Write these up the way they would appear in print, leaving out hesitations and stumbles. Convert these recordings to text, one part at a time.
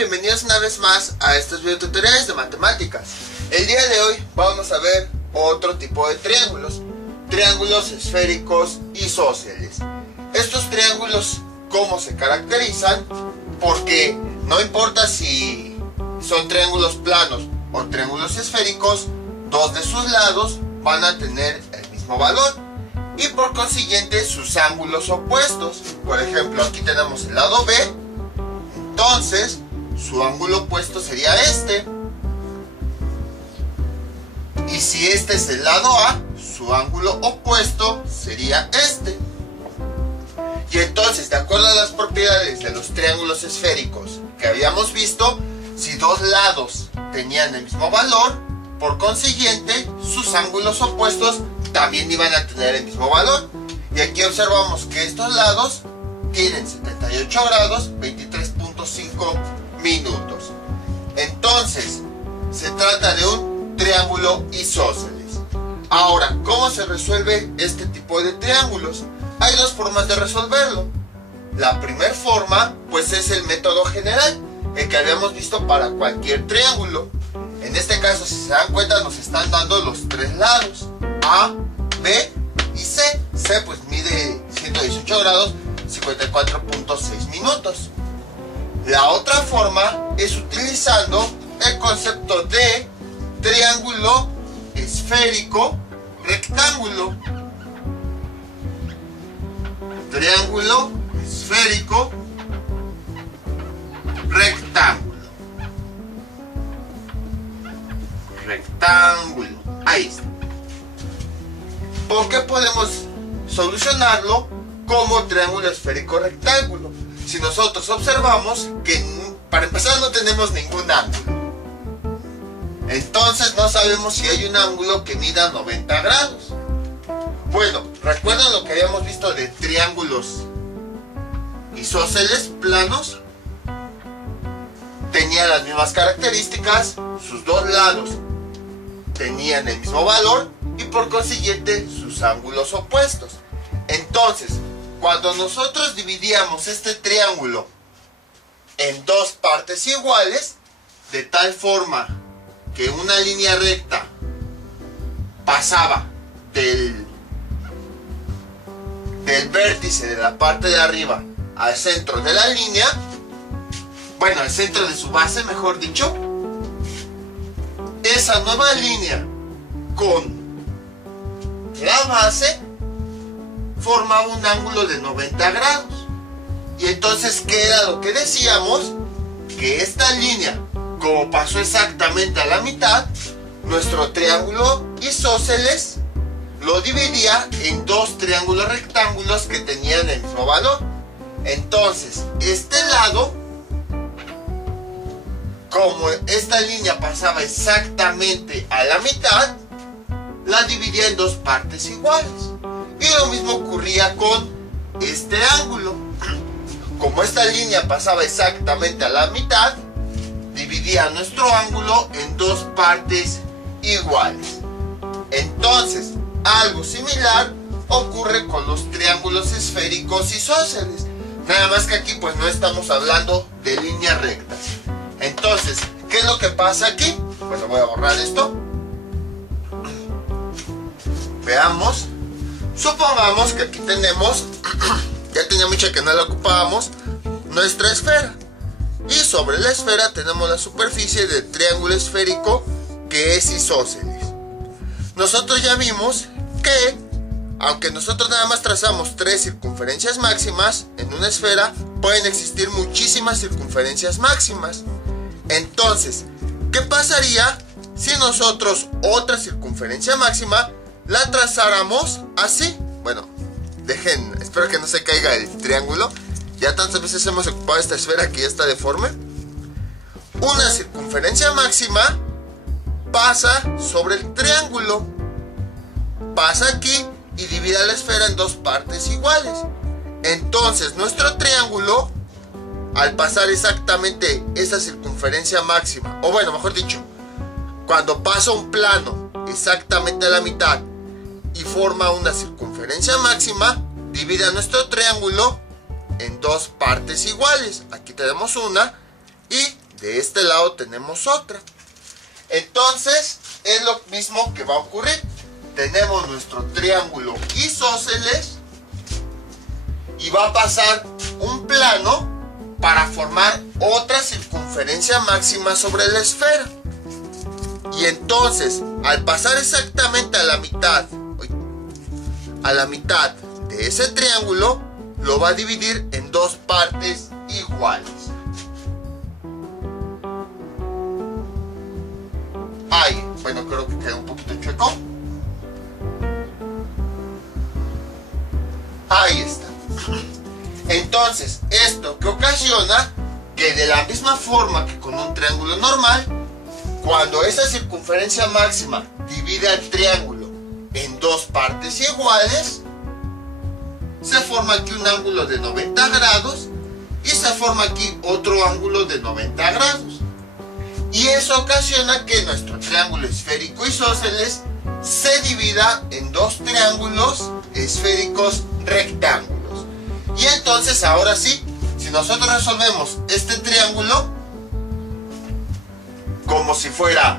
Bienvenidos una vez más a estos videotutoriales de matemáticas. El día de hoy vamos a ver otro tipo de triángulos, triángulos esféricos isósceles. Estos triángulos, ¿cómo se caracterizan? Porque no importa si son triángulos planos o triángulos esféricos, dos de sus lados van a tener el mismo valor y por consiguiente sus ángulos opuestos. Por ejemplo, aquí tenemos el lado B, entonces su ángulo opuesto sería este. Y si este es el lado A, su ángulo opuesto sería este. Y entonces, de acuerdo a las propiedades de los triángulos esféricos que habíamos visto, si dos lados tenían el mismo valor, por consiguiente, sus ángulos opuestos también iban a tener el mismo valor. Y aquí observamos que estos lados tienen 78 grados, 23.5 minutos. Entonces, se trata de un triángulo isósceles. Ahora, ¿cómo se resuelve este tipo de triángulos? Hay dos formas de resolverlo. La primera forma, pues, es el método general, el que habíamos visto para cualquier triángulo. En este caso, si se dan cuenta, nos están dando los tres lados, A, B y C. C pues mide 118 grados, 54.6 minutos. La otra forma es utilizando el concepto de triángulo esférico rectángulo. Triángulo esférico rectángulo. Rectángulo. Ahí está. ¿Por qué podemos solucionarlo como triángulo esférico rectángulo? Si nosotros observamos que para empezar no tenemos ningún ángulo, entonces no sabemos si hay un ángulo que mida 90 grados. Bueno, ¿recuerdan lo que habíamos visto de triángulos isósceles planos? Tenían las mismas características, sus dos lados tenían el mismo valor y por consiguiente sus ángulos opuestos. Entonces, cuando nosotros dividíamos este triángulo en dos partes iguales, de tal forma que una línea recta pasaba del vértice de la parte de arriba al centro de la línea, bueno, al centro de su base, mejor dicho, esa nueva línea con la base formaba un ángulo de 90 grados. Y entonces, ¿qué era lo que decíamos? Que esta línea, como pasó exactamente a la mitad, nuestro triángulo isósceles lo dividía en dos triángulos rectángulos que tenían el mismo valor. Entonces, este lado, como esta línea pasaba exactamente a la mitad, la dividía en dos partes iguales. Y lo mismo ocurría con este ángulo. Como esta línea pasaba exactamente a la mitad, dividía nuestro ángulo en dos partes iguales. Entonces, algo similar ocurre con los triángulos esféricos isósceles. Nada más que aquí pues no estamos hablando de líneas rectas. Entonces, ¿qué es lo que pasa aquí? Pues voy a borrar esto. Veamos. Supongamos que aquí tenemos, ya tenía mucho que no la ocupábamos, nuestra esfera. Y sobre la esfera tenemos la superficie del triángulo esférico que es isósceles. Nosotros ya vimos que, aunque nosotros nada más trazamos tres circunferencias máximas, en una esfera pueden existir muchísimas circunferencias máximas. Entonces, ¿qué pasaría si nosotros otra circunferencia máxima la trazáramos así? Bueno, espero que no se caiga el triángulo. Ya tantas veces hemos ocupado esta esfera que ya está deforme. Una circunferencia máxima pasa sobre el triángulo, pasa aquí y divide la esfera en dos partes iguales. Entonces nuestro triángulo, al pasar exactamente esa circunferencia máxima, o bueno, mejor dicho, cuando pasa un plano exactamente a la mitad y forma una circunferencia máxima, divide a nuestro triángulo en dos partes iguales. Aquí tenemos una y de este lado tenemos otra. Entonces es lo mismo que va a ocurrir. Tenemos nuestro triángulo isósceles y va a pasar un plano para formar otra circunferencia máxima sobre la esfera. Y entonces, al pasar exactamente a la mitad de ese triángulo, lo va a dividir en dos partes iguales. Ahí, bueno, creo que queda un poquito chueco. Ahí está. Entonces, esto que ocasiona que de la misma forma que con un triángulo normal, cuando esa circunferencia máxima divide al triángulo en dos partes iguales, se forma aquí un ángulo de 90 grados y se forma aquí otro ángulo de 90 grados. Y eso ocasiona que nuestro triángulo esférico isósceles se divida en dos triángulos esféricos rectángulos. Y entonces ahora sí, si nosotros resolvemos este triángulo como si fuera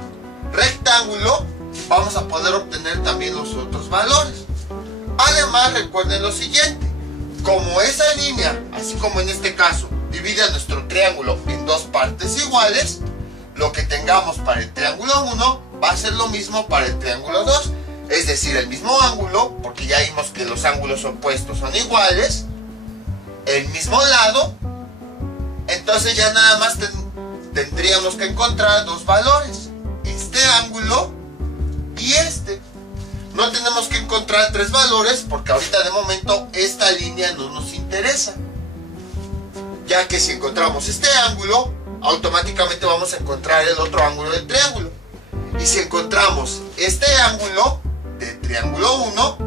rectángulo, vamos a poder obtener también los otros valores. Además, recuerden lo siguiente: como esa línea, así como en este caso, divide a nuestro triángulo en dos partes iguales, lo que tengamos para el triángulo 1 va a ser lo mismo para el triángulo 2. Es decir, el mismo ángulo, porque ya vimos que los ángulos opuestos son iguales, el mismo lado. Entonces ya nada más tendríamos que encontrar dos valores: este ángulo y este. No tenemos que encontrar tres valores porque ahorita de momento esta línea no nos interesa, ya que si encontramos este ángulo, automáticamente vamos a encontrar el otro ángulo del triángulo. Y si encontramos este ángulo del triángulo 1,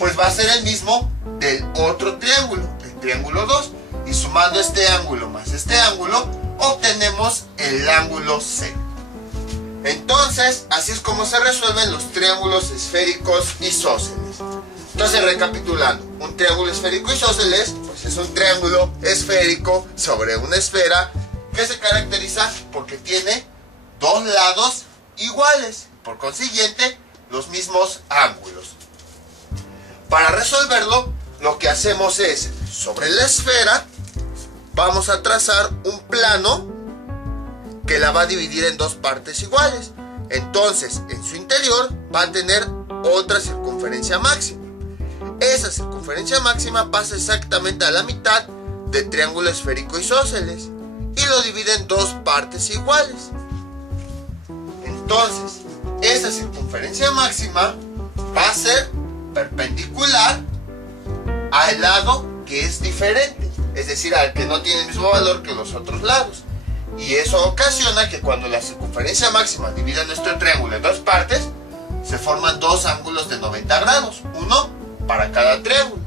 pues va a ser el mismo del otro triángulo, el triángulo 2. Y sumando este ángulo más este ángulo, obtenemos el ángulo C. Entonces, así es como se resuelven los triángulos esféricos isósceles. Entonces, recapitulando, un triángulo esférico isósceles pues es un triángulo esférico sobre una esfera que se caracteriza porque tiene dos lados iguales, por consiguiente, los mismos ángulos. Para resolverlo, lo que hacemos es, sobre la esfera, vamos a trazar un plano que la va a dividir en dos partes iguales. Entonces, en su interior va a tener otra circunferencia máxima. Esa circunferencia máxima pasa exactamente a la mitad del triángulo esférico isósceles y lo divide en dos partes iguales. Entonces, esa circunferencia máxima va a ser perpendicular al lado que es diferente, es decir, al que no tiene el mismo valor que los otros lados. Y eso ocasiona que cuando la circunferencia máxima divide nuestro triángulo en dos partes, se forman dos ángulos de 90 grados, uno para cada triángulo.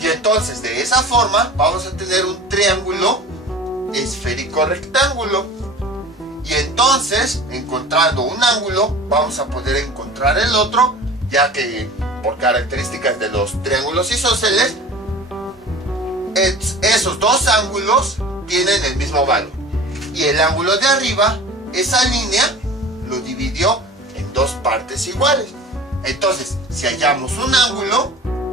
Y entonces, de esa forma, vamos a tener un triángulo esférico rectángulo. Y entonces, encontrando un ángulo, vamos a poder encontrar el otro, ya que por características de los triángulos isósceles, esos dos ángulos tienen el mismo valor. Y el ángulo de arriba, esa línea, lo dividió en dos partes iguales. Entonces, si hallamos un ángulo,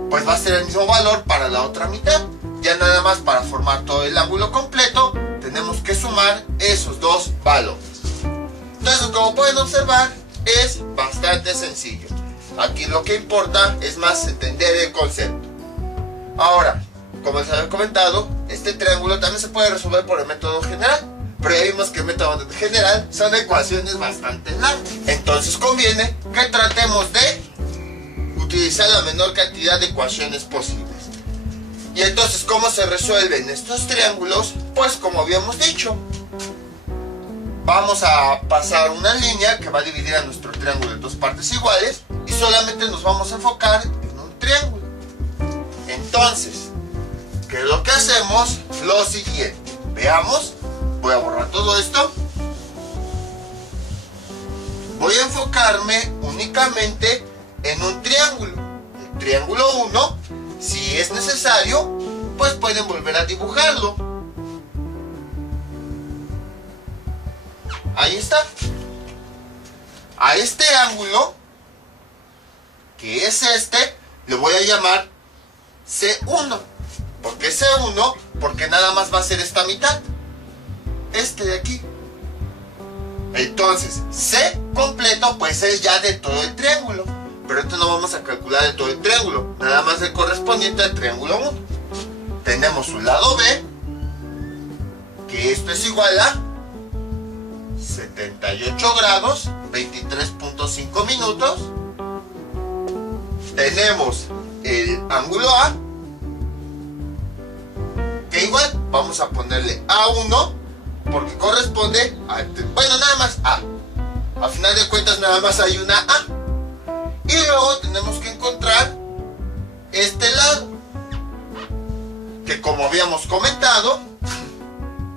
pues va a ser el mismo valor para la otra mitad. Ya nada más para formar todo el ángulo completo, tenemos que sumar esos dos valores. Entonces, como pueden observar, es bastante sencillo. Aquí lo que importa es más entender el concepto. Ahora, como les había comentado, este triángulo también se puede resolver por el método general. Pero ya vimos que el método general son ecuaciones bastante largas. Entonces conviene que tratemos de utilizar la menor cantidad de ecuaciones posibles. Y entonces, ¿cómo se resuelven estos triángulos? Pues como habíamos dicho, vamos a pasar una línea que va a dividir a nuestro triángulo en dos partes iguales y solamente nos vamos a enfocar en un triángulo. Entonces, ¿qué es lo que hacemos? Lo siguiente. Veamos. Voy a borrar todo esto. Voy a enfocarme únicamente en un triángulo. El triángulo 1, si es necesario, pues pueden volver a dibujarlo. Ahí está. A este ángulo, que es este, le voy a llamar C1. ¿Por qué C1? Porque nada más va a ser esta mitad. Este de aquí. Entonces, C completo pues es ya de todo el triángulo. Pero esto no vamos a calcular de todo el triángulo. Nada más el correspondiente al triángulo 1. Tenemos un lado B, que esto es igual a 78 grados, 23.5 minutos. Tenemos el ángulo A, que igual vamos a ponerle A1, porque corresponde a, bueno, nada más A. A final de cuentas nada más hay una A. Y luego tenemos que encontrar este lado, que como habíamos comentado,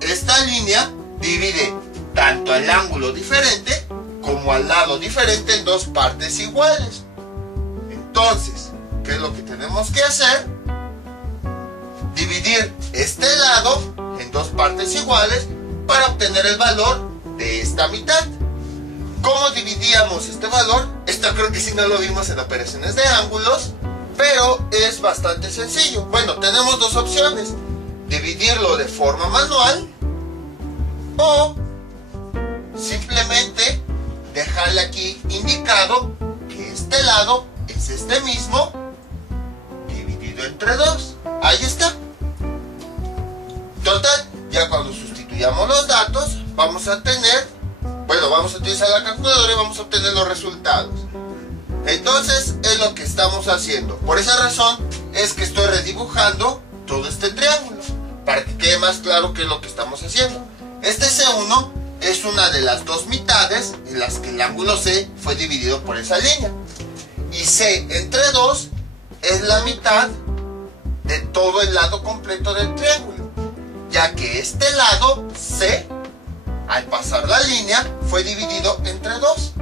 esta línea divide tanto al ángulo diferente como al lado diferente en dos partes iguales. Entonces, ¿qué es lo que tenemos que hacer? Dividir este lado en dos partes iguales para obtener el valor de esta mitad. ¿Cómo dividíamos este valor? Esto creo que sí no lo vimos en operaciones de ángulos, pero es bastante sencillo. Bueno, tenemos dos opciones: dividirlo de forma manual o simplemente dejarle aquí indicado que este lado es este mismo dividido entre 2. Ahí está. Total, ya cuando sustituyamos los datos vamos a tener, bueno, vamos a utilizar la calculadora y vamos a obtener los resultados. Entonces es lo que estamos haciendo. Por esa razón es que estoy redibujando todo este triángulo, para que quede más claro qué es lo que estamos haciendo. Este C1 es una de las dos mitades en las que el ángulo C fue dividido por esa línea. Y C entre 2 es la mitad de todo el lado completo del triángulo, ya que este lado C, al pasar la línea, fue dividido entre 2.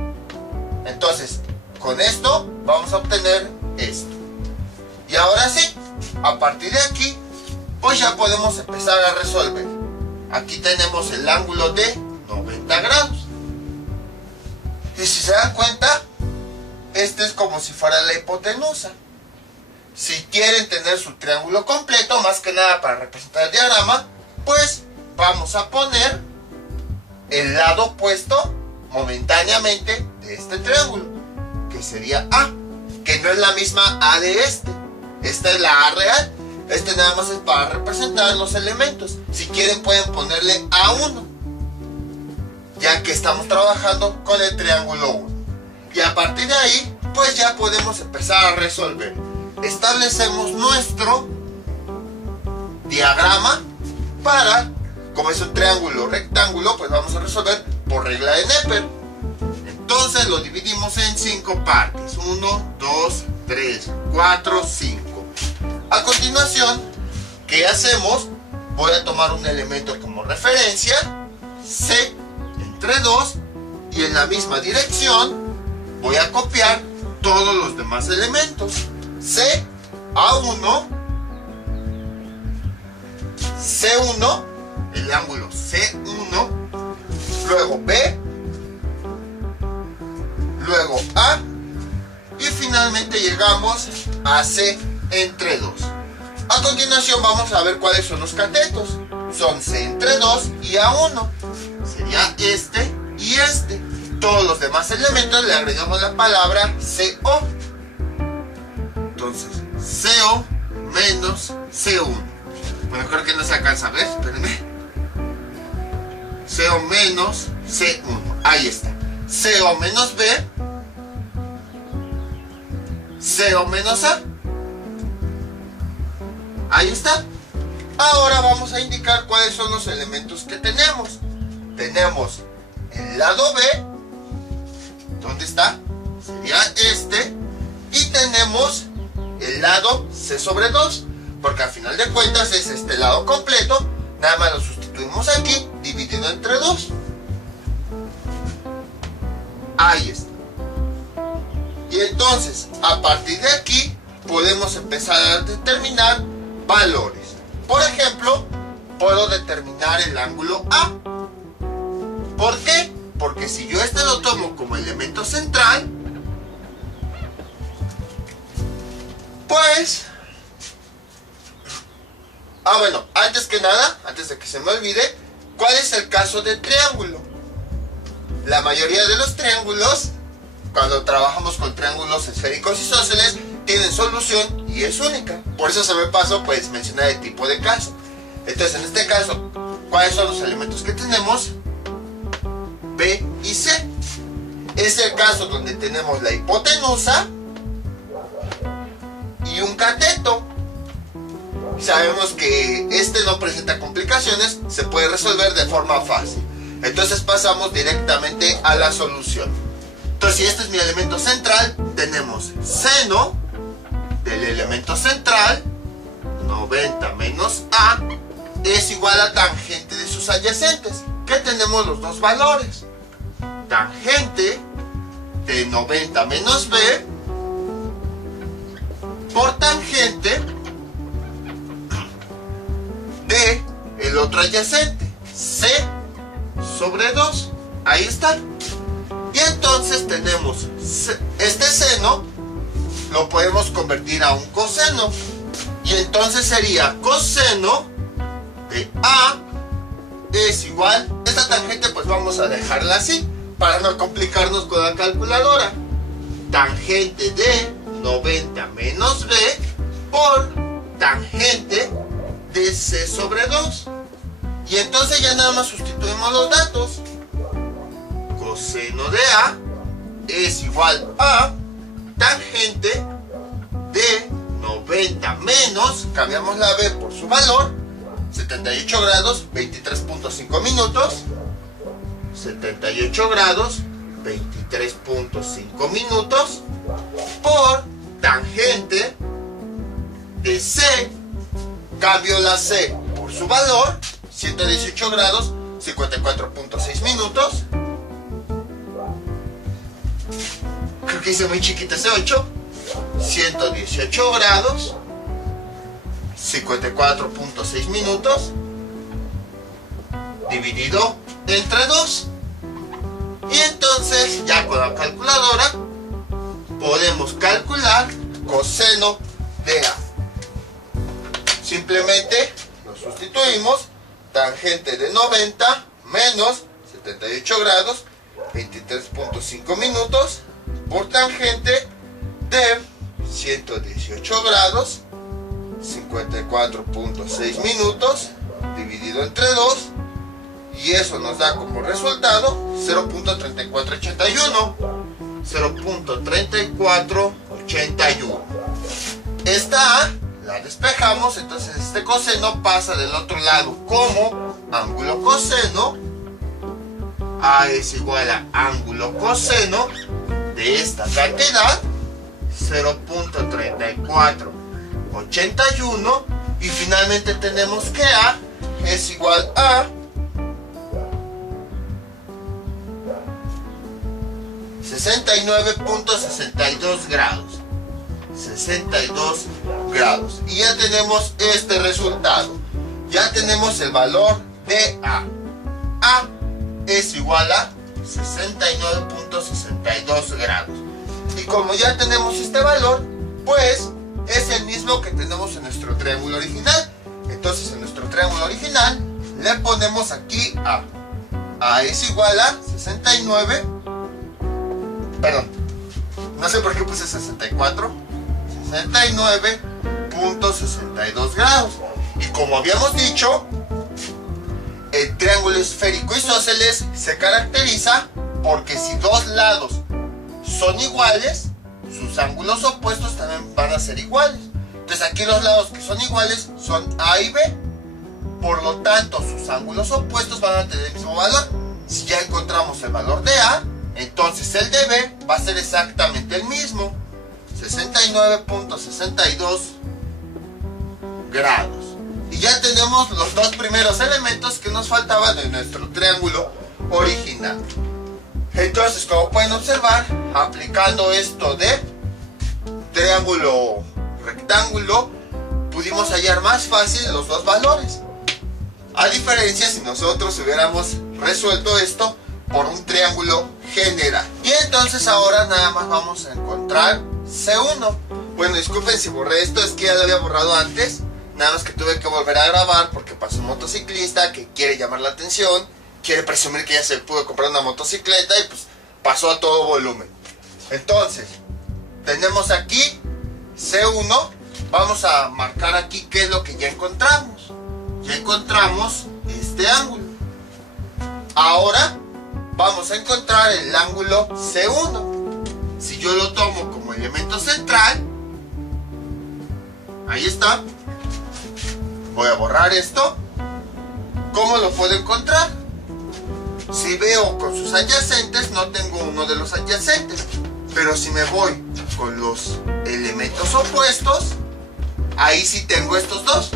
Entonces, con esto vamos a obtener esto. Y ahora sí, a partir de aquí, pues ya podemos empezar a resolver. Aquí tenemos el ángulo de 90 grados. Y si se dan cuenta, este es como si fuera la hipotenusa. Si quieren tener su triángulo completo, más que nada para representar el diagrama, pues vamos a poner el lado opuesto momentáneamente de este triángulo, que sería A, que no es la misma A de este. Esta es la A real. Este nada más es para representar los elementos. Si quieren pueden ponerle A1, ya que estamos trabajando con el triángulo 1. Y a partir de ahí, pues ya podemos empezar a resolver. Establecemos nuestro diagrama para, como es un triángulo rectángulo, pues vamos a resolver por regla de Neper. Entonces lo dividimos en 5 partes. 1, 2, 3, 4, 5. A continuación, ¿qué hacemos? Voy a tomar un elemento como referencia, C entre 2, y en la misma dirección voy a copiar todos los demás elementos. C, A1, C1, el ángulo C1, luego B, luego A, y finalmente llegamos a C entre 2. A continuación vamos a ver cuáles son los catetos. Son C entre 2 y A1. Sería este y este. Todos los demás elementos le agregamos la palabra CO. Entonces, CO menos C1. Bueno, creo que no se alcanza a ver, espérenme. CO menos C1. Ahí está. CO menos B. CO menos A. Ahí está. Ahora vamos a indicar cuáles son los elementos que tenemos. Tenemos el lado B. ¿Dónde está? Sería este. Y tenemos el lado C sobre 2. Porque al final de cuentas es este lado completo. Nada más lo sustituimos aquí, dividido entre 2. Ahí está. Y entonces, a partir de aquí, podemos empezar a determinar valores. Por ejemplo, puedo determinar el ángulo A. ¿Por qué? porque si yo este lo tomo como elemento central, pues... bueno, antes que nada, antes de que se me olvide, ¿cuál es el caso de triángulo? La mayoría de los triángulos, cuando trabajamos con triángulos esféricos isósceles, tienen solución y es única. Por eso se me pasó pues mencionar el tipo de caso. Entonces en este caso, ¿cuáles son los elementos que tenemos? B y C. Es el caso donde tenemos la hipotenusa y un cateto. Sabemos que este no presenta complicaciones, se puede resolver de forma fácil. Entonces pasamos directamente a la solución. Entonces si este es mi elemento central, tenemos seno del elemento central, 90 menos A, es igual a tangente de sus adyacentes. ¿Qué tenemos los dos valores? Tangente de 90 menos B por tangente de el otro adyacente, C sobre 2. Ahí está. Y entonces tenemos este seno, lo podemos convertir a un coseno. Y entonces sería coseno de A es igual, esta tangente pues vamos a dejarla así para no complicarnos con la calculadora. Tangente de 90 menos B por tangente de C sobre 2. Y entonces ya nada más sustituimos los datos. Coseno de A es igual a tangente de 90 menos, cambiamos la B por su valor, 78 grados, 23.5 minutos. 78 grados, 23.5 minutos por tangente de C, cambio la C por su valor, 118 grados, 54.6 minutos. Creo que hice muy chiquita ese 8. 118 grados, 54.6 minutos, dividido entre 2. Y entonces, ya con la calculadora, podemos calcular coseno de A. Simplemente lo sustituimos. Tangente de 90 menos 78 grados, 23.5 minutos, por tangente de 118 grados, 54.6 minutos, dividido entre 2. Y eso nos da como resultado 0.3481. 0.3481. Esta A la despejamos, entonces este coseno pasa del otro lado como ángulo coseno. A es igual a ángulo coseno de esta cantidad, 0.3481. Y finalmente tenemos que A es igual a 69.62 grados. 62 grados. Y ya tenemos este resultado. Ya tenemos el valor de A. A es igual a 69.62 grados. Y como ya tenemos este valor, pues es el mismo que tenemos en nuestro triángulo original. Entonces en nuestro triángulo original le ponemos aquí A. A es igual a 69. Perdón, no sé por qué puse 64. 69.62 grados. Y como habíamos dicho, el triángulo esférico isósceles se caracteriza porque si dos lados son iguales, sus ángulos opuestos también van a ser iguales. Entonces aquí los lados que son iguales son A y B. Por lo tanto, sus ángulos opuestos van a tener el mismo valor. Si ya encontramos el valor de A, entonces el de B va a ser exactamente el mismo. 69.62 grados. Y ya tenemos los dos primeros elementos que nos faltaban en nuestro triángulo original. Entonces, como pueden observar, aplicando esto de triángulo rectángulo, pudimos hallar más fácil los dos valores. A diferencia si nosotros hubiéramos resuelto esto por un triángulo general. Y entonces ahora nada más vamos a encontrar C1. Bueno, disculpen si borré esto, es que ya lo había borrado antes. Nada más que tuve que volver a grabar porque pasó un motociclista que quiere llamar la atención, quiere presumir que ya se pudo comprar una motocicleta y pues pasó a todo volumen. Entonces, tenemos aquí C1. Vamos a marcar aquí qué es lo que ya encontramos. Ya encontramos este ángulo. Ahora vamos a encontrar el ángulo C1. Si yo lo tomo como elemento central, ahí está. Voy a borrar esto. ¿Cómo lo puedo encontrar? Si veo con sus adyacentes, no tengo uno de los adyacentes. Pero si me voy con los elementos opuestos, ahí sí tengo estos dos,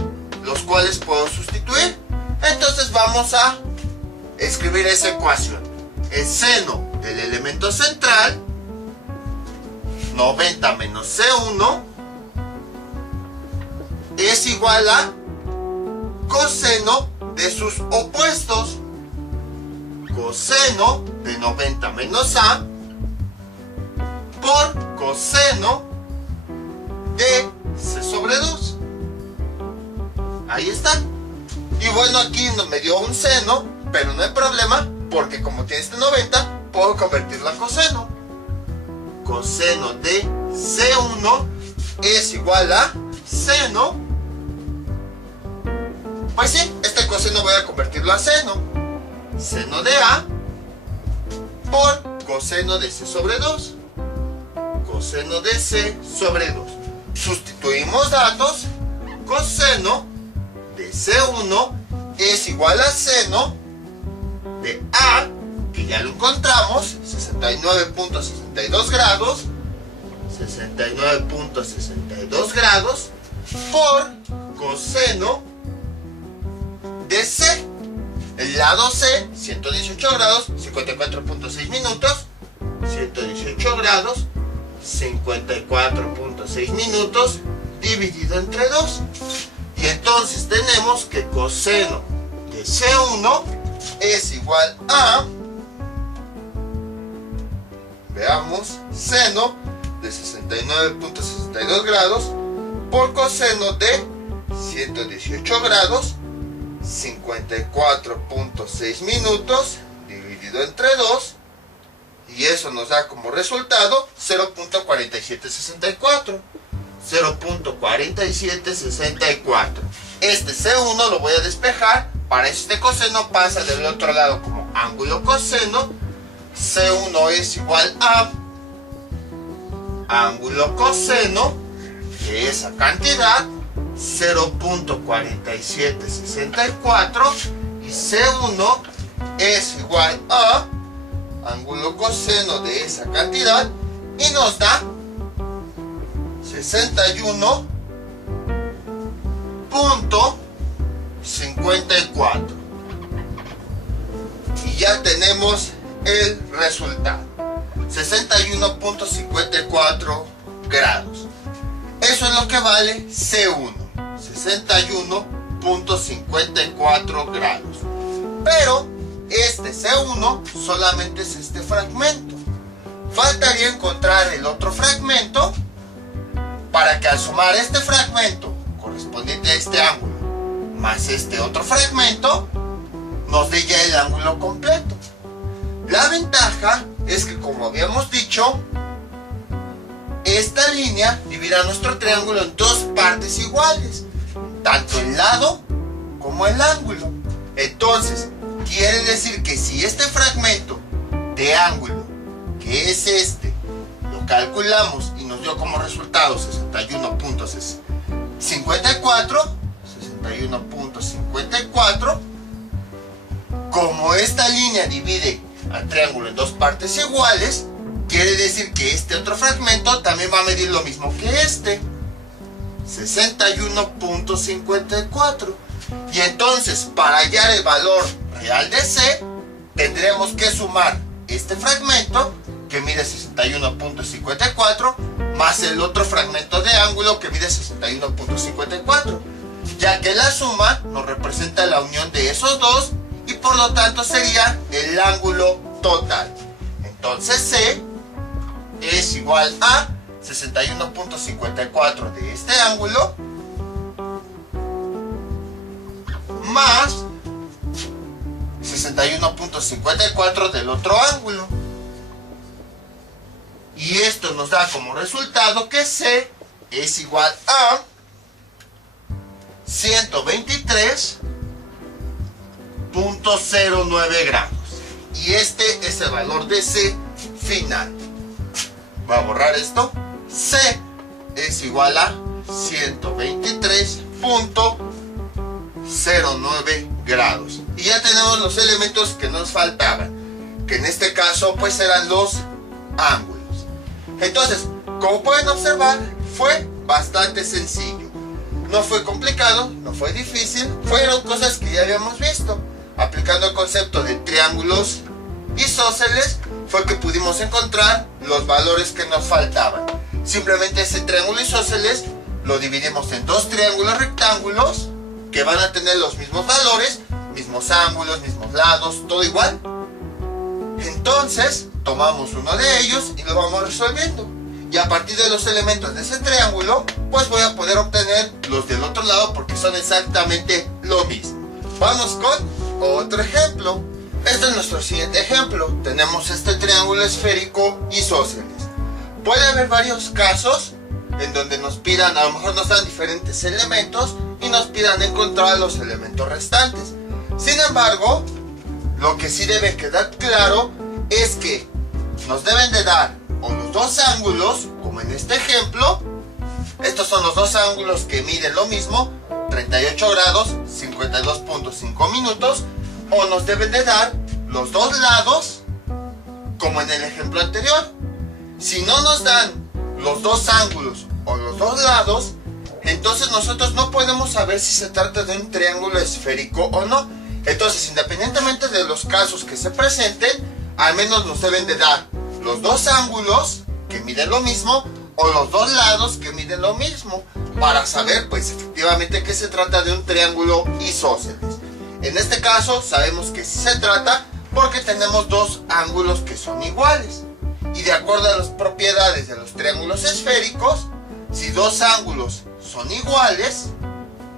los cuales puedo sustituir. Entonces vamos a escribir esa ecuación. El seno del elemento central, 90 menos C1, es igual a coseno de sus opuestos. Coseno de 90 menos A por coseno de C sobre 2. Ahí está. Y bueno, aquí me dio un seno, pero no hay problema, porque como tiene este 90, puedo convertirlo a coseno. Coseno de C1 es igual a seno. Pues sí, este coseno voy a convertirlo a seno. Seno de A por coseno de C sobre 2. Coseno de C sobre 2. Sustituimos datos. Coseno de C1 es igual a seno de A, que ya lo encontramos, 69.62 grados. 69.62 grados por coseno de C. El lado C, 118 grados, 54.6 minutos. 118 grados, 54.6 minutos dividido entre 2. Y entonces tenemos que coseno de C1 es igual a, veamos, seno de 69.62 grados por coseno de 118 grados, 54.6 minutos dividido entre 2, y eso nos da como resultado 0.4764. 0.4764. Este C1 lo voy a despejar. Para este coseno pasa del otro lado como ángulo coseno. C1 es igual a ángulo coseno de esa cantidad, 0.4764, y C1 es igual a ángulo coseno de esa cantidad, y nos da 61.54. Y ya tenemos el resultado. 61.54 grados. Eso es lo que vale C1. 61.54 grados. Pero este C1 solamente es este fragmento. Faltaría encontrar el otro fragmento para que al sumar este fragmento correspondiente a este ángulo más este otro fragmento nos dé ya el ángulo completo. La ventaja es que, como habíamos dicho, esta línea dividirá nuestro triángulo en dos partes iguales, tanto el lado como el ángulo. Entonces quiere decir que si este fragmento de ángulo, que es este, lo calculamos y nos dio como resultado 61.54, como esta línea divide al triángulo en dos partes iguales, quiere decir que este otro fragmento también va a medir lo mismo que este, 61.54. Y entonces, para hallar el valor real de C, tendremos que sumar este fragmento, que mide 61.54, más el otro fragmento de ángulo, que mide 61.54, ya que la suma nos representa la unión de esos dos, y por lo tanto sería el ángulo total. Entonces C es igual a 61.54 de este ángulo más 61.54 del otro ángulo. Y esto nos da como resultado que C es igual a 123.09 grados. Y este es el valor de C final. Voy a borrar esto. C es igual a 123.09 grados. Y ya tenemos los elementos que nos faltaban, que en este caso pues eran los ángulos. Entonces, como pueden observar, fue bastante sencillo. No fue complicado, no fue difícil, fueron cosas que ya habíamos visto. Aplicando el concepto de triángulos isósceles, fue que pudimos encontrar los valores que nos faltaban. Simplemente ese triángulo isósceles lo dividimos en dos triángulos rectángulos que van a tener los mismos valores, mismos ángulos, mismos lados, todo igual. Entonces, tomamos uno de ellos y lo vamos resolviendo. Y a partir de los elementos de ese triángulo, pues voy a poder obtener los del otro lado porque son exactamente lo mismo. Vamos con otro ejemplo. Este es nuestro siguiente ejemplo. Tenemos este triángulo esférico isósceles. Puede haber varios casos en donde nos pidan, a lo mejor nos dan diferentes elementos y nos pidan encontrar los elementos restantes. Sin embargo, lo que sí debe quedar claro es que nos deben de dar o los dos ángulos, como en este ejemplo. Estos son los dos ángulos que miden lo mismo, 38 grados, 52.5 minutos. O nos deben de dar los dos lados, como en el ejemplo anterior. Si no nos dan los dos ángulos o los dos lados, entonces nosotros no podemos saber si se trata de un triángulo esférico o no. Entonces, independientemente de los casos que se presenten, al menos nos deben de dar los dos ángulos que miden lo mismo o los dos lados que miden lo mismo, para saber pues efectivamente que se trata de un triángulo isósceles. En este caso sabemos que sí se trata porque tenemos dos ángulos que son iguales. Y de acuerdo a las propiedades de los triángulos esféricos, si dos ángulos son iguales,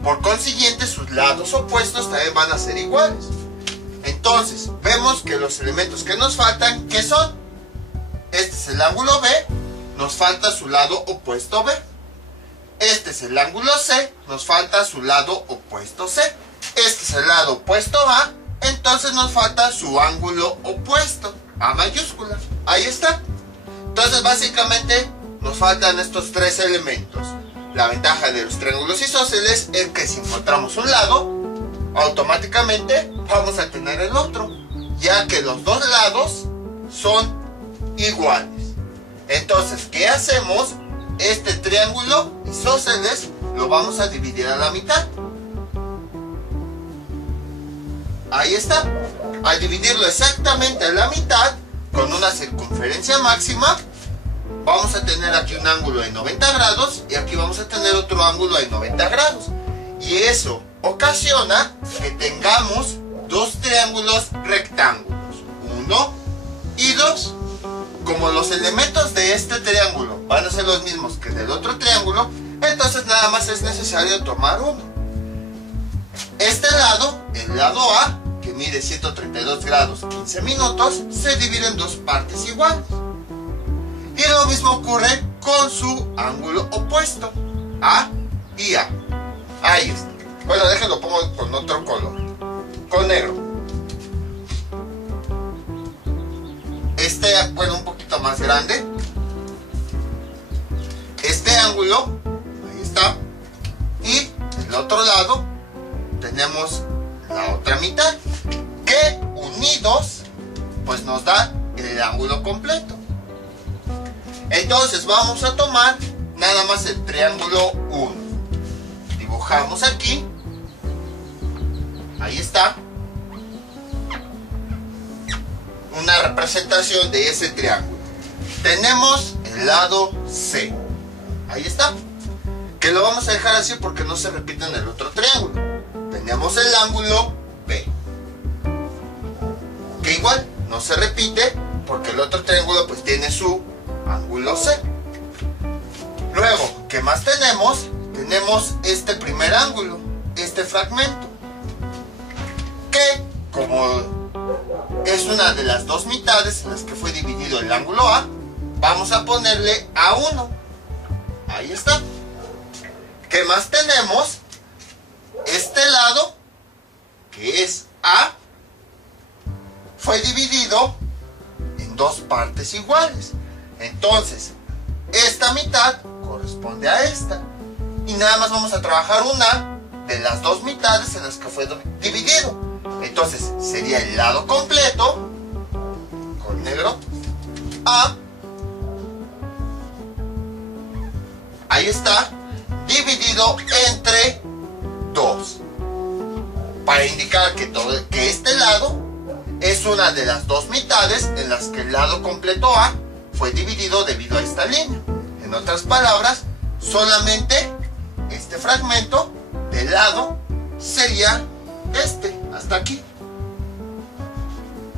por consiguiente sus lados opuestos también van a ser iguales. Entonces vemos que los elementos que nos faltan, ¿qué son? Este es el ángulo B, nos falta su lado opuesto B. Este es el ángulo C, nos falta su lado opuesto C. Este es el lado opuesto A, entonces nos falta su ángulo opuesto, A mayúscula. Ahí está. Entonces básicamente nos faltan estos tres elementos. La ventaja de los triángulos isósceles es que si encontramos un lado, automáticamente vamos a tener el otro, ya que los dos lados son iguales. Entonces, ¿qué hacemos? Este triángulo isósceles lo vamos a dividir a la mitad. Ahí está. Al dividirlo exactamente a la mitad, con una circunferencia máxima, vamos a tener aquí un ángulo de 90 grados y aquí vamos a tener otro ángulo de 90 grados. Y eso ocasiona que tengamos dos triángulos rectángulos, 1 y 2. Como los elementos de este triángulo van a ser los mismos que del otro triángulo, entonces nada más es necesario tomar uno. Este lado, el lado A, que mide 132 grados 15 minutos, se divide en dos partes iguales. Y lo mismo ocurre con su ángulo opuesto, A y A. Ahí está. Bueno, déjenlo pongo con otro color, con negro. Bueno, un poquito más grande. Este ángulo, ahí está. Y del otro lado tenemos la otra mitad, que unidos pues nos da el ángulo completo. Entonces vamos a tomar nada más el triángulo 1. Dibujamos aquí. Ahí está. Una representación de ese triángulo. Tenemos el lado C. Ahí está. Que lo vamos a dejar así porque no se repite en el otro triángulo. Tenemos el ángulo B, que igual no se repite porque el otro triángulo pues tiene su ángulo C. Luego, ¿qué más tenemos? Tenemos este primer ángulo, este fragmento, que como es una de las dos mitades en las que fue dividido el ángulo A, vamos a ponerle A1. Ahí está. ¿Qué más tenemos? Este lado, que es A, fue dividido en dos partes iguales. Entonces, esta mitad corresponde a esta. Y nada más vamos a trabajar una de las dos mitades en las que fue dividido. Entonces, sería el lado completo, con negro, A. Ahí está, dividido entre 2. Para indicar que este lado es una de las dos mitades en las que el lado completo A fue dividido debido a esta línea. En otras palabras, solamente este fragmento del lado sería este, hasta aquí.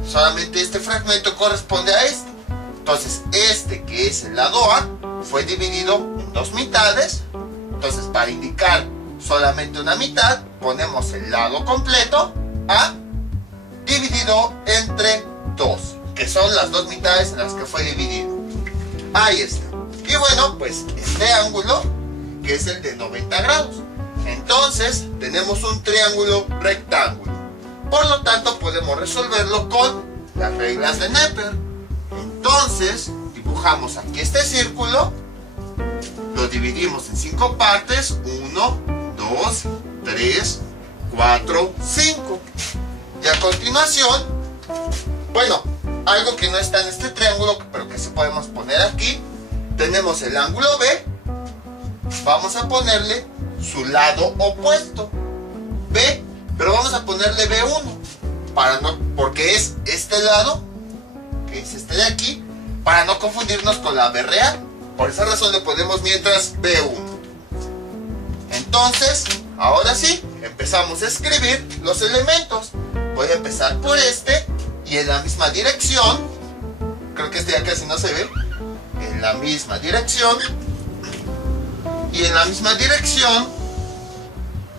Solamente este fragmento corresponde a este. Entonces, este que es el lado A fue dividido en dos mitades. Entonces, para indicar solamente una mitad, ponemos el lado completo A dividido entre 2, que son las dos mitades en las que fue dividido. Ahí está. Y bueno, pues este ángulo, que es el de 90 grados. Entonces, tenemos un triángulo rectángulo. Por lo tanto, podemos resolverlo con las reglas de Neper. Entonces, dibujamos aquí este círculo. Lo dividimos en 5 partes. 1, 2, 3, 4, 5. Y a continuación, bueno, algo que no está en este triángulo, pero que sí podemos poner aquí, tenemos el ángulo B. Vamos a ponerle su lado opuesto, B, pero vamos a ponerle B1, porque es este lado, que es este de aquí, para no confundirnos con la B real. Por esa razón le ponemos mientras B1. Entonces, ahora sí, empezamos a escribir los elementos. Voy a empezar por este, y en la misma dirección, creo que este ya casi no se ve, en la misma dirección, y en la misma dirección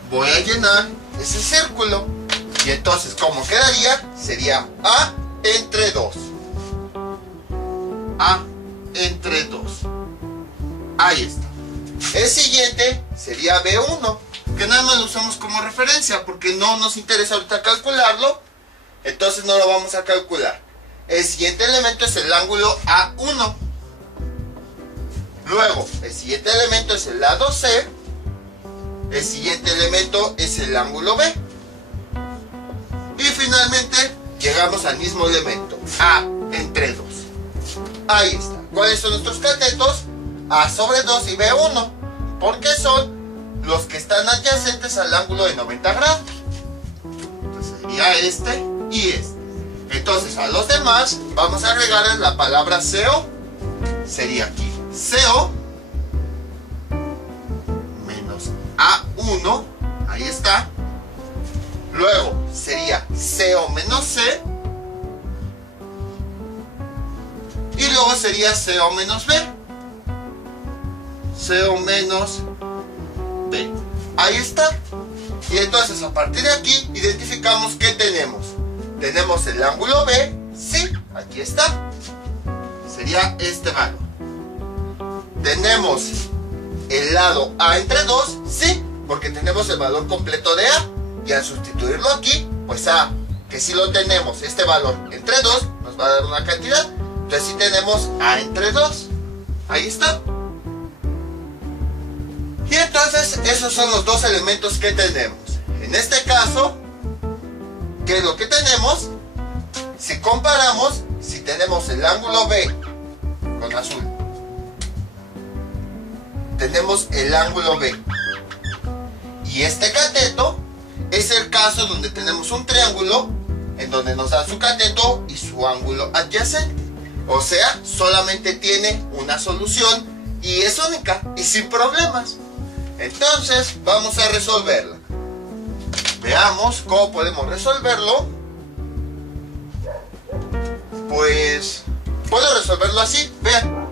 voy a llenar ese círculo. Y entonces, ¿cómo quedaría? Sería A entre 2. A entre 2. Ahí está. El siguiente sería B1, que nada más lo usamos como referencia porque no nos interesa ahorita calcularlo. Entonces no lo vamos a calcular. El siguiente elemento es el ángulo A1. Luego, el siguiente elemento es el lado C. El siguiente elemento es el ángulo B. Y finalmente llegamos al mismo elemento, A entre 2. Ahí está. ¿Cuáles son nuestros catetos? A sobre 2 y B1. Porque son los que están adyacentes al ángulo de 90 grados. Entonces sería este y este. Entonces a los demás vamos a agregarles la palabra CO. Sería aquí CO menos A1, ahí está. Luego sería CO menos C. Y luego sería CO menos B. CO menos B. Ahí está. Y entonces a partir de aquí identificamos qué tenemos. Tenemos el ángulo B, sí, aquí está. Sería este valor. Tenemos el lado A entre 2, sí, porque tenemos el valor completo de A. Y al sustituirlo aquí, pues A, que si lo tenemos, este valor entre 2, nos va a dar una cantidad. Entonces sí tenemos A entre 2. Ahí está. Y entonces esos son los dos elementos que tenemos. En este caso, ¿qué es lo que tenemos? Si comparamos, si tenemos el ángulo B con azul, tenemos el ángulo B. Y este cateto es el caso donde tenemos un triángulo en donde nos da su cateto y su ángulo adyacente. O sea, solamente tiene una solución y es única y sin problemas. Entonces, vamos a resolverla. Veamos cómo podemos resolverlo. pues puedo resolverlo así. Vean,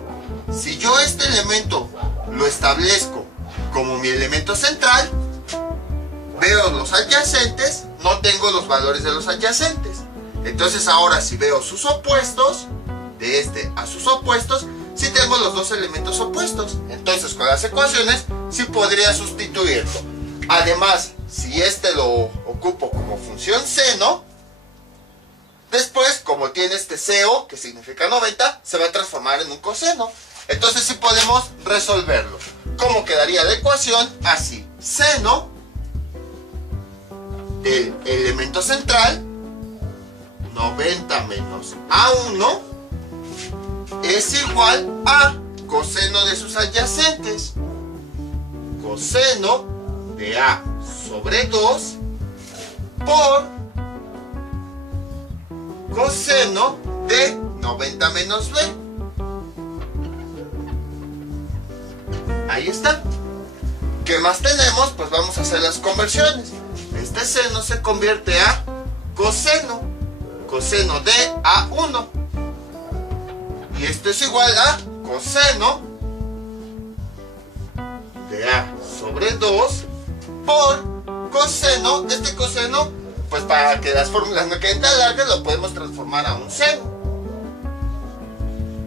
si yo este elemento lo establezco como mi elemento central, veo los adyacentes, no tengo los valores de los adyacentes. Entonces ahora si veo sus opuestos, de este a sus opuestos, sí tengo los dos elementos opuestos. Entonces con las ecuaciones sí podría sustituirlo. Además, si este lo ocupo como función seno, después, como tiene este CO, que significa 90, se va a transformar en un coseno. Entonces sí podemos resolverlo. ¿Cómo quedaría la ecuación? Así. Seno del elemento central, 90 menos A1, es igual a coseno de sus adyacentes. Coseno de A sobre 2 por coseno de 90 menos B. Ahí está. ¿Qué más tenemos? Pues vamos a hacer las conversiones. Este seno se convierte a coseno. Coseno de A1. Y esto es igual a coseno de A sobre 2 por coseno. Este coseno, pues para que las fórmulas no queden tan largas, lo podemos transformar a un seno.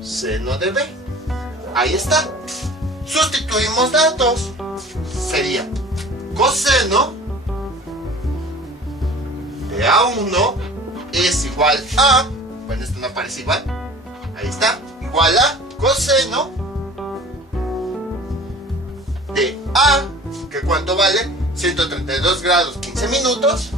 Seno de B. Ahí está. Sustituimos datos. Sería coseno de A1 es igual a, bueno, esto no aparece igual, ahí está, igual a coseno de A, que cuánto vale, 132 grados 15 minutos,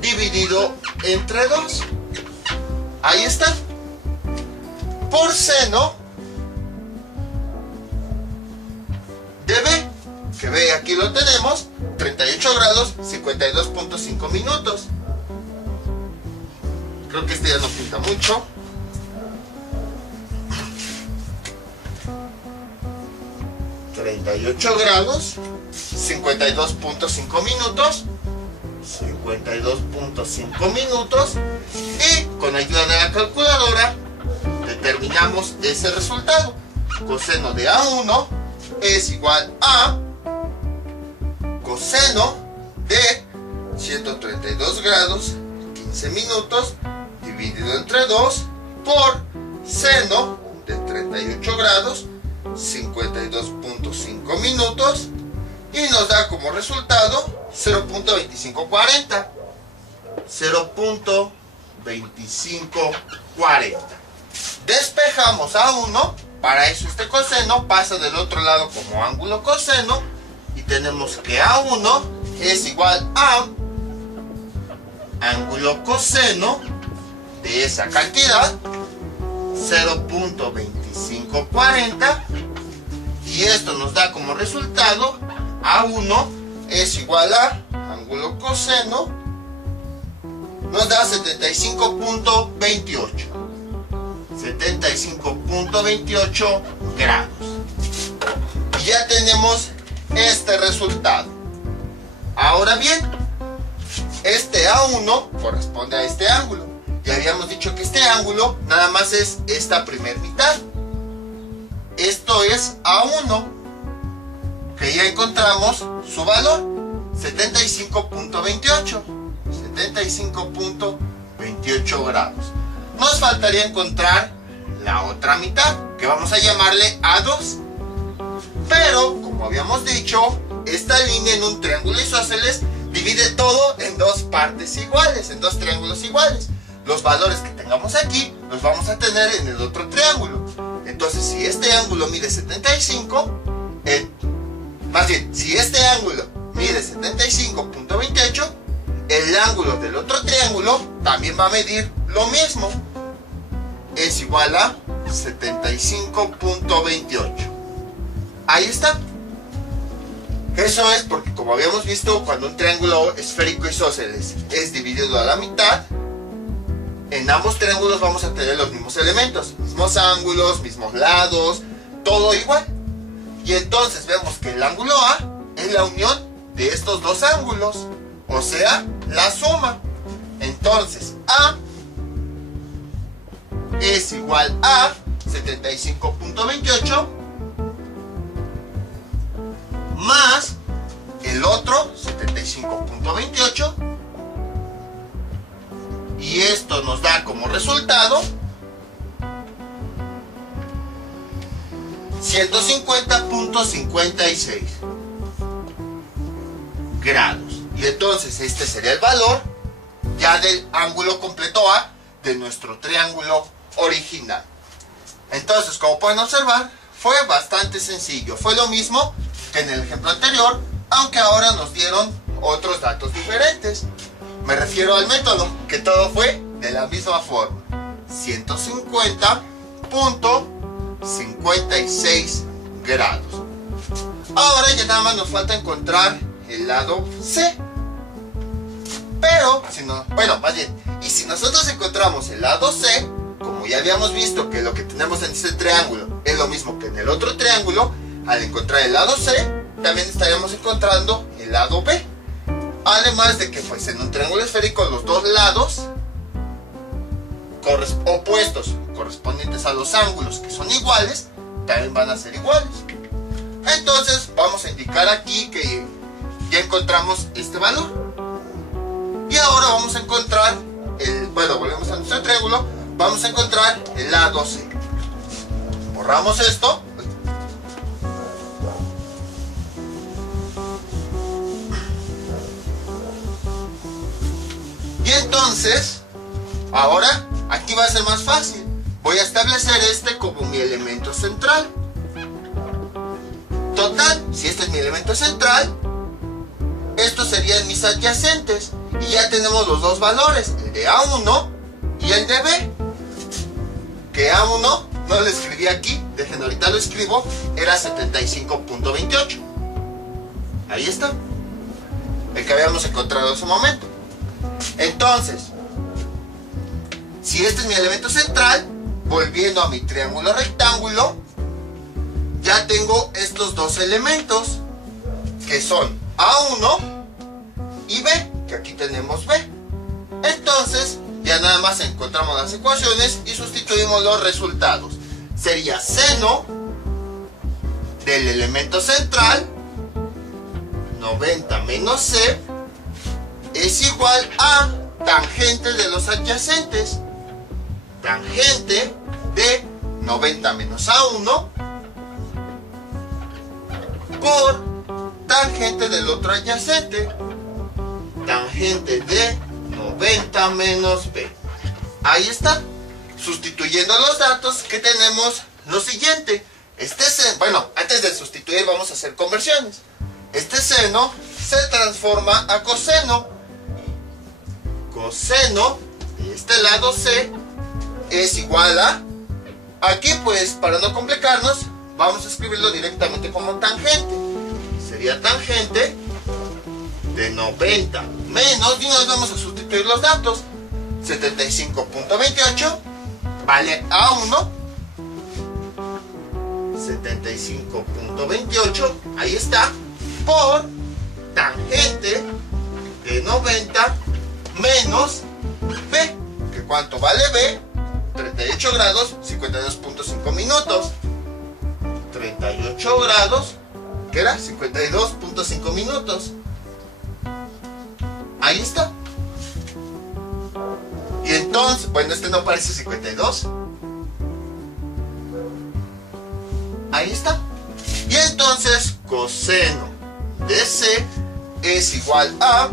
dividido entre 2. Ahí está. Por seno de B, que B aquí lo tenemos, 38 grados 52.5 minutos. Creo que este ya no pinta mucho. ...38 grados 52.5 minutos, 52.5 minutos, y con ayuda de la calculadora determinamos ese resultado. Coseno de A1 es igual a coseno de 132 grados 15 minutos dividido entre 2 por seno de 38 grados 52.5 minutos, y nos da como resultado 0.2540. 0.2540. Despejamos A1. Para eso este coseno pasa del otro lado como ángulo coseno, y tenemos que A1 es igual a ángulo coseno de esa cantidad, 0.2540, y esto nos da como resultado A1 es igual a ángulo coseno, nos da 75.28. 75.28 grados. Y ya tenemos este resultado. Ahora bien, este A1 corresponde a este ángulo. Ya habíamos dicho que este ángulo nada más es esta primer mitad. Esto es A1, que ya encontramos su valor, 75.28. 75.28 grados. Nos faltaría encontrar la otra mitad, que vamos a llamarle A2. Pero, como habíamos dicho, esta línea en un triángulo isósceles divide todo en dos partes iguales, en dos triángulos iguales. Los valores que tengamos aquí los vamos a tener en el otro triángulo. Entonces, si este ángulo mide 75, más bien, si este ángulo mide 75.28, el ángulo del otro triángulo también va a medir lo mismo. Es igual a 75.28. Ahí está. Eso es porque, como habíamos visto, cuando un triángulo esférico isósceles es dividido a la mitad, en ambos triángulos vamos a tener los mismos elementos, mismos ángulos, mismos lados, todo igual. Y entonces vemos que el ángulo A es la unión de estos dos ángulos, o sea, la suma. Entonces A es igual a 75.28 más el otro 75.28, y esto nos da como resultado 150.56 grados. Y entonces este sería el valor ya del ángulo completo A de nuestro triángulo original. Entonces, como pueden observar, fue bastante sencillo. Fue lo mismo que en el ejemplo anterior, aunque ahora nos dieron otros datos diferentes. Me refiero al método, que todo fue de la misma forma. 150.56 grados. Ahora ya nada más nos falta encontrar el lado C. Pero, más bien, y si nosotros encontramos el lado C, como ya habíamos visto que lo que tenemos en este triángulo es lo mismo que en el otro triángulo, al encontrar el lado C, también estaríamos encontrando el lado B. Además de que pues en un triángulo esférico los dos lados opuestos correspondientes a los ángulos que son iguales, también van a ser iguales. Entonces vamos a indicar aquí que ya encontramos este valor. Y ahora vamos a encontrar volvemos a nuestro triángulo, vamos a encontrar el lado C. Borramos esto. Y entonces, ahora, aquí va a ser más fácil. Voy a establecer este como mi elemento central. Total, si este es mi elemento central, estos serían mis adyacentes. Y ya tenemos los dos valores, el de A1 y el de B. Que A1, no lo escribí aquí, dejen ahorita lo escribo, era 75.28. Ahí está, el que habíamos encontrado en ese momento. Entonces, si este es mi elemento central, volviendo a mi triángulo rectángulo, ya tengo estos dos elementos, que son A1 y B, que aquí tenemos B. Entonces, ya nada más encontramos las ecuaciones y sustituimos los resultados. Sería seno del elemento central, 90 menos C, es igual a tangente de los adyacentes. Tangente de 90 menos A1 por tangente del otro adyacente. Tangente de 90 menos B. Ahí está. Sustituyendo los datos que tenemos lo siguiente. Antes de sustituir vamos a hacer conversiones. Este seno se transforma a coseno. Coseno de este lado C es igual a... Aquí pues, para no complicarnos, vamos a escribirlo directamente como tangente. Sería tangente de 90 menos, y nos vamos a sustituir los datos. 75.28 vale A1. 75.28, ahí está, por tangente de 90 menos B. ¿Que cuánto vale B? 38 grados, 52.5 minutos. 38 grados, ¿qué era? 52.5 minutos. Ahí está. Y entonces, este no parece 52. Ahí está. Y entonces, coseno de C es igual a,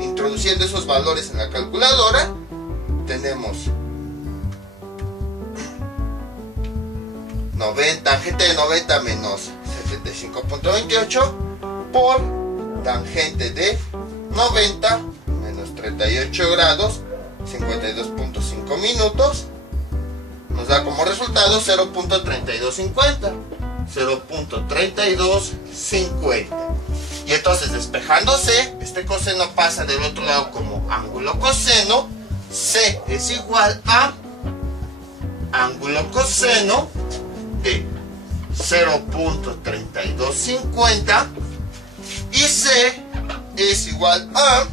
introduciendo esos valores en la calculadora, tenemos 90, tangente de 90 menos 75.28 por tangente de 90 menos 38 grados, 52.5 minutos, nos da como resultado 0.3250. 0.3250. Y entonces, despejándose, este coseno pasa del otro lado como ángulo coseno. C es igual a ángulo coseno de 0.3250 y C es igual a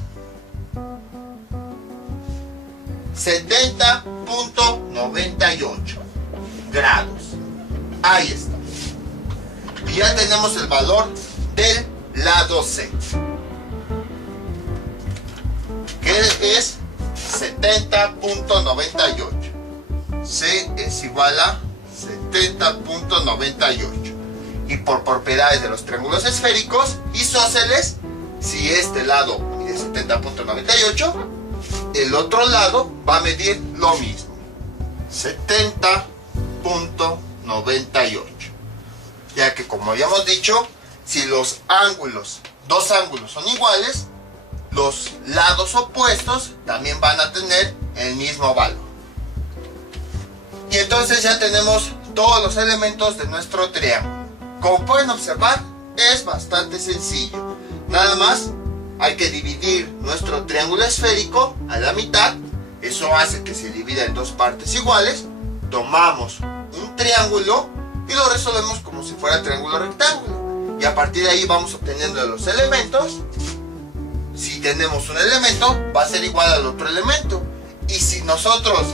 70.98 grados. Ahí está. Y ya tenemos el valor del lado C, que es 70.98. C es igual a 70.98. Y por propiedades de los triángulos esféricos isósceles, si este lado mide 70.98, el otro lado va a medir lo mismo, 70.98. Ya que, como habíamos dicho, si los ángulos, dos ángulos son iguales, los lados opuestos también van a tener el mismo valor. Y entonces ya tenemos todos los elementos de nuestro triángulo. Como pueden observar, es bastante sencillo. Nada más hay que dividir nuestro triángulo esférico a la mitad. Eso hace que se divida en dos partes iguales. Tomamos un triángulo y lo resolvemos como si fuera triángulo rectángulo. Y a partir de ahí vamos obteniendo los elementos. Si tenemos un elemento, va a ser igual al otro elemento. Y si nosotros,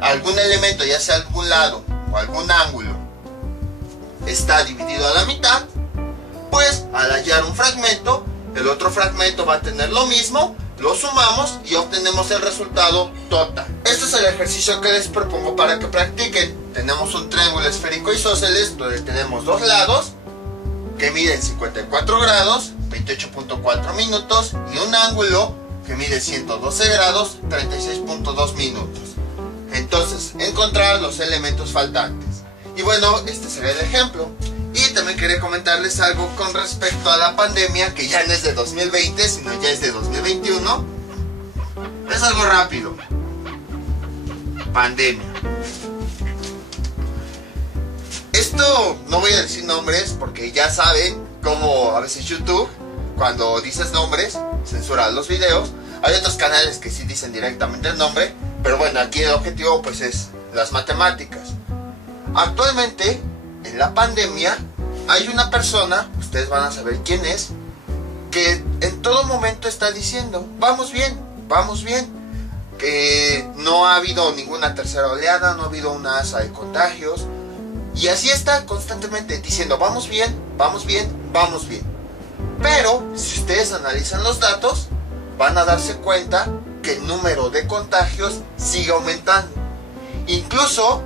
algún elemento, ya sea algún lado o algún ángulo, está dividido a la mitad, pues al hallar un fragmento, el otro fragmento va a tener lo mismo, lo sumamos y obtenemos el resultado total. Este es el ejercicio que les propongo para que practiquen. Tenemos un triángulo esférico isósceles donde tenemos dos lados que miden 54 grados, 28.4 minutos, y un ángulo que mide 112 grados, 36.2 minutos. Entonces, encontrar los elementos faltantes. Y bueno, este sería el ejemplo. Y también quería comentarles algo con respecto a la pandemia, que ya no es de 2020, sino ya es de 2021. Es algo rápido. Pandemia. Esto no voy a decir nombres porque ya saben cómo a veces YouTube, cuando dices nombres, censura los videos. Hay otros canales que sí dicen directamente el nombre, pero bueno, aquí el objetivo pues es las matemáticas. Actualmente, en la pandemia, hay una persona, ustedes van a saber quién es, que en todo momento está diciendo, vamos bien, que no ha habido ninguna tercera oleada, no ha habido una alza de contagios, y así está constantemente diciendo, vamos bien. Pero, si ustedes analizan los datos, van a darse cuenta que el número de contagios sigue aumentando. Incluso,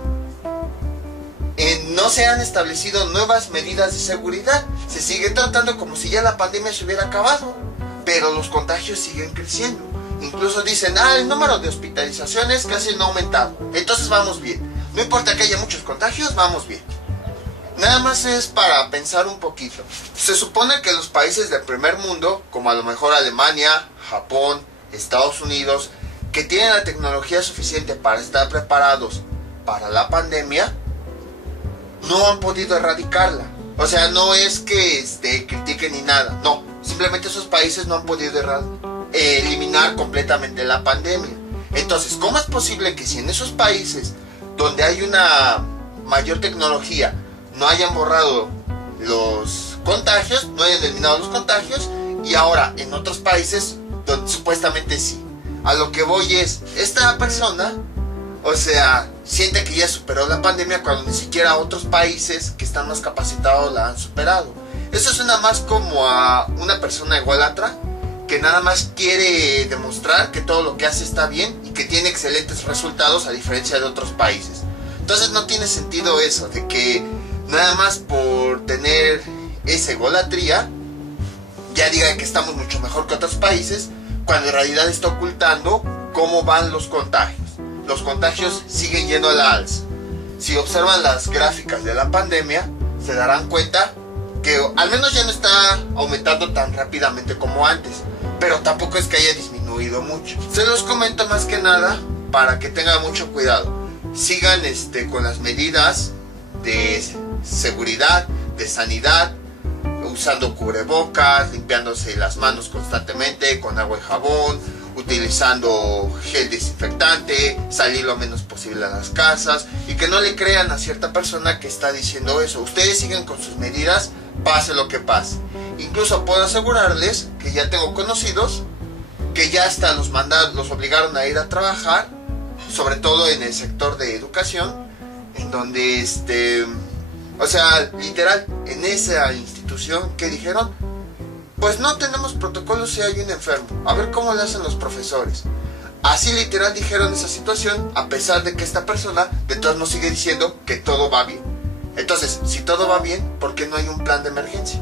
no se han establecido nuevas medidas de seguridad. Se sigue tratando como si ya la pandemia se hubiera acabado, pero los contagios siguen creciendo. Incluso dicen, el número de hospitalizaciones casi no ha aumentado, entonces vamos bien. No importa que haya muchos contagios, vamos bien. Nada más es para pensar un poquito. Se supone que los países del primer mundo, como a lo mejor Alemania, Japón, Estados Unidos, que tienen la tecnología suficiente para estar preparados para la pandemia, no han podido erradicarla. O sea, no es que critiquen ni nada, no, simplemente esos países no han podido eliminar completamente la pandemia. Entonces, ¿cómo es posible que si en esos países donde hay una mayor tecnología no hayan borrado los contagios, no hayan eliminado los contagios, y ahora en otros países donde supuestamente sí? A lo que voy es, esta persona, o sea, siente que ya superó la pandemia cuando ni siquiera otros países que están más capacitados la han superado. Eso suena más como a una persona ególatra que nada más quiere demostrar que todo lo que hace está bien y que tiene excelentes resultados a diferencia de otros países. Entonces no tiene sentido eso de que nada más por tener esa egolatría ya diga que estamos mucho mejor que otros países, cuando en realidad está ocultando cómo van los contagios. Los contagios siguen yendo a la alza. Si observan las gráficas de la pandemia, se darán cuenta que al menos ya no está aumentando tan rápidamente como antes, pero tampoco es que haya disminuido mucho. Se los comento más que nada para que tengan mucho cuidado. Sigan con las medidas de seguridad, de sanidad, usando cubrebocas, limpiándose las manos constantemente con agua y jabón, utilizando gel desinfectante, salir lo menos posible a las casas, y que no le crean a cierta persona que está diciendo eso. Ustedes siguen con sus medidas, pase lo que pase. Incluso puedo asegurarles que ya tengo conocidos que ya hasta los obligaron a ir a trabajar sobre todo en el sector de educación, en donde o sea, literal, en esa institución que dijeron, pues no tenemos protocolos si hay un enfermo, a ver cómo lo hacen los profesores. Así literal dijeron esa situación, a pesar de que esta persona de todos nos sigue diciendo que todo va bien. Entonces, si todo va bien, ¿por qué no hay un plan de emergencia?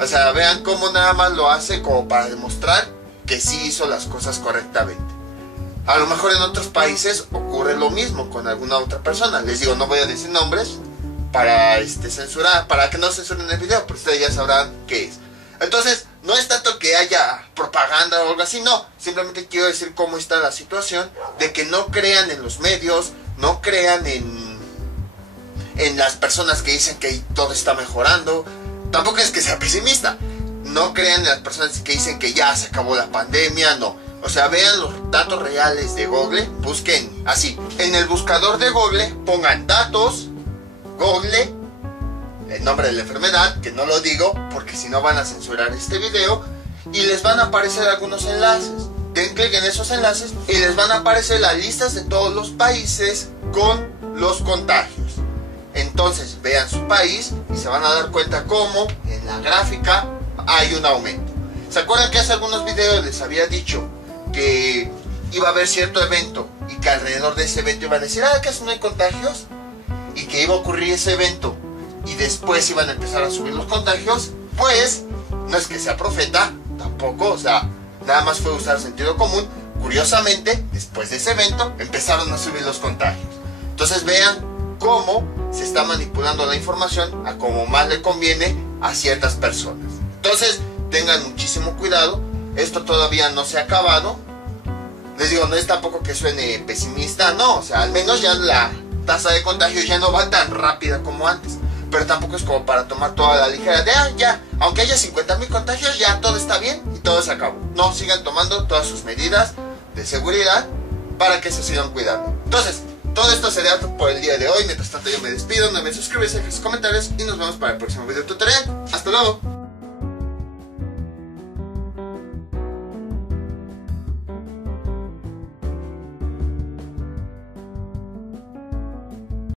O sea, vean cómo nada más lo hace como para demostrar que sí hizo las cosas correctamente. A lo mejor en otros países ocurre lo mismo con alguna otra persona. Les digo, no voy a decir nombres para censurar, para que no censuren el video, pero ustedes ya sabrán qué es. Entonces, no es tanto que haya propaganda o algo así, no. Simplemente quiero decir cómo está la situación, de que no crean en los medios, no crean en las personas que dicen que todo está mejorando. Tampoco es que sea pesimista. No crean en las personas que dicen que ya se acabó la pandemia, no. O sea, vean los datos reales de Google, busquen así. En el buscador de Google, pongan datos, Google, el nombre de la enfermedad, que no lo digo porque si no van a censurar este video, y les van a aparecer algunos enlaces. Den clic en esos enlaces y les van a aparecer las listas de todos los países con los contagios. Entonces vean su país y se van a dar cuenta cómo en la gráfica hay un aumento. ¿Se acuerdan que hace algunos videos les había dicho que iba a haber cierto evento y que alrededor de ese evento iban a decir, casi no hay contagios? Y que iba a ocurrir ese evento y después iban a empezar a subir los contagios. Pues no es que sea profeta tampoco, o sea, nada más fue usar sentido común. Curiosamente, después de ese evento empezaron a subir los contagios. Entonces vean cómo se está manipulando la información a como más le conviene a ciertas personas. Entonces tengan muchísimo cuidado. Esto todavía no se ha acabado. Les digo, no es tampoco que suene pesimista, no, o sea, al menos ya la tasa de contagio ya no va tan rápida como antes. Pero tampoco es como para tomar toda la ligera de, ya, aunque haya 50,000 contagios, ya todo está bien y todo se acabó. No, sigan tomando todas sus medidas de seguridad para que se sigan cuidando. Entonces, todo esto sería por el día de hoy. Mientras tanto yo me despido, no olviden suscribirse, dejar sus comentarios y nos vemos para el próximo video tutorial. ¡Hasta luego!